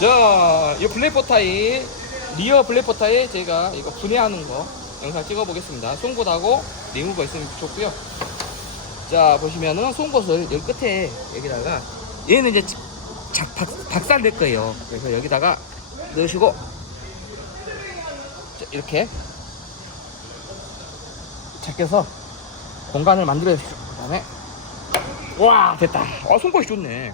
자, 이 블랙포 타이, 리어 블랙포 타이 제가 이거 분해하는 거 영상 찍어 보겠습니다. 송곳하고 리무버 있으면 좋고요. 자, 보시면은 송곳을 여기 끝에 여기다가 얘는 이제 자, 박, 낼 거예요. 그래서 여기다가 넣으시고 자, 이렇게 제껴서 공간을 만들어야 돼요. 그 다음에 와 됐다. 아 송곳이 좋네.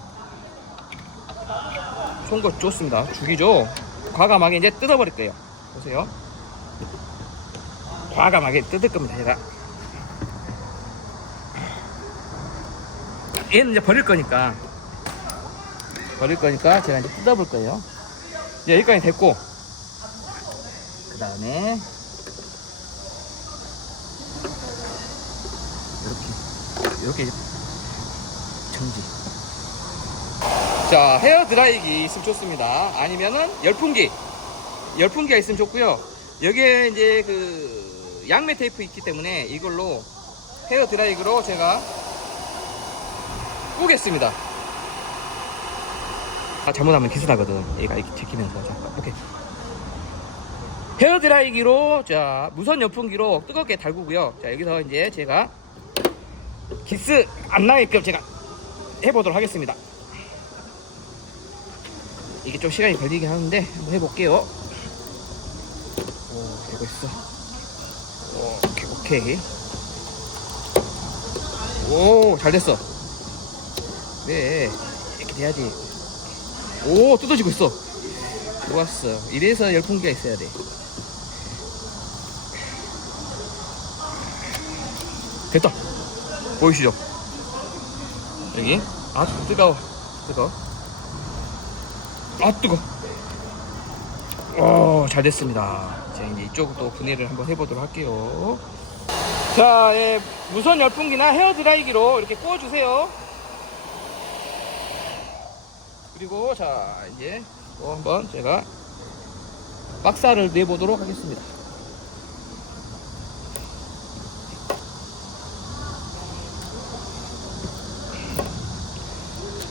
송곳 좋습니다. 죽이죠. 과감하게 이제 뜯어버릴 거예요. 보세요. 과감하게 뜯을 겁니다. 제가. 얘는 이제 버릴 거니까 버릴 거니까 제가 이제 뜯어볼 거예요. 이제 여기까지 됐고 그 다음에 이렇게 이렇게 정지. 자 헤어 드라이기 있으면 좋습니다. 아니면은 열풍기 열풍기가 있으면 좋고요. 여기에 이제 그 양매 테이프 있기 때문에 이걸로 헤어 드라이기로 제가 꾸겠습니다. 아, 잘못하면 기술하거든. 얘가 이렇게 제끼면서. 자, 오케이. 헤어 드라이기로, 자, 무선 연풍기로 뜨겁게 달구고요. 자, 여기서 이제 제가 기스 안 나게끔 제가 해보도록 하겠습니다. 이게 좀 시간이 걸리긴 하는데, 한번 해볼게요. 오, 되고 있어. 오케이, 오케이. 오, 잘 됐어. 네, 이렇게 돼야지. 오, 뜯어지고 있어. 좋았어. 이래서 열풍기가 있어야 돼. 됐다. 보이시죠? 여기. 아, 뜨거워. 뜨거워. 아, 뜨거. 오, 잘 됐습니다. 자, 이제 이쪽도 분해를 한번 해보도록 할게요. 자, 예, 무선 열풍기나 헤어 드라이기로 이렇게 구워주세요. 그리고 자 이제 또 한번 제가 박사를 내보도록 하겠습니다.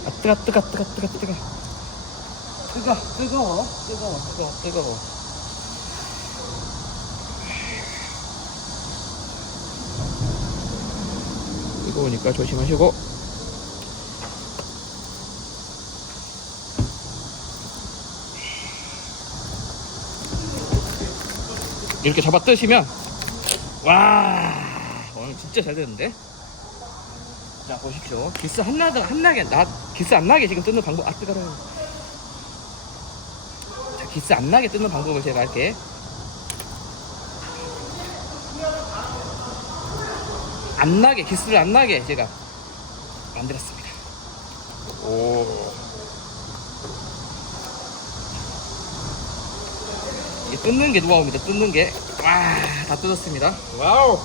아 뜨거 뜨거 뜨거 뜨거 뜨거 뜨거 뜨거워 뜨거워. 뜨거워 뜨거워. 뜨거우니까 조심하시고. 이렇게 잡아 뜨시면 와 오늘 진짜 잘 되는데? 자 보십시오. 기스 한 나게 한 나게 나 기스 안 나게 지금 뜯는 방법 아 뜨거워 자 기스 안 나게 뜯는 방법을 제가 이렇게 안 나게 기스를 안 나게 제가 만들었습니다 오 이게 뜯는 게 노하우입니다. 뜯는 게. 와, 다 뜯었습니다. 와우.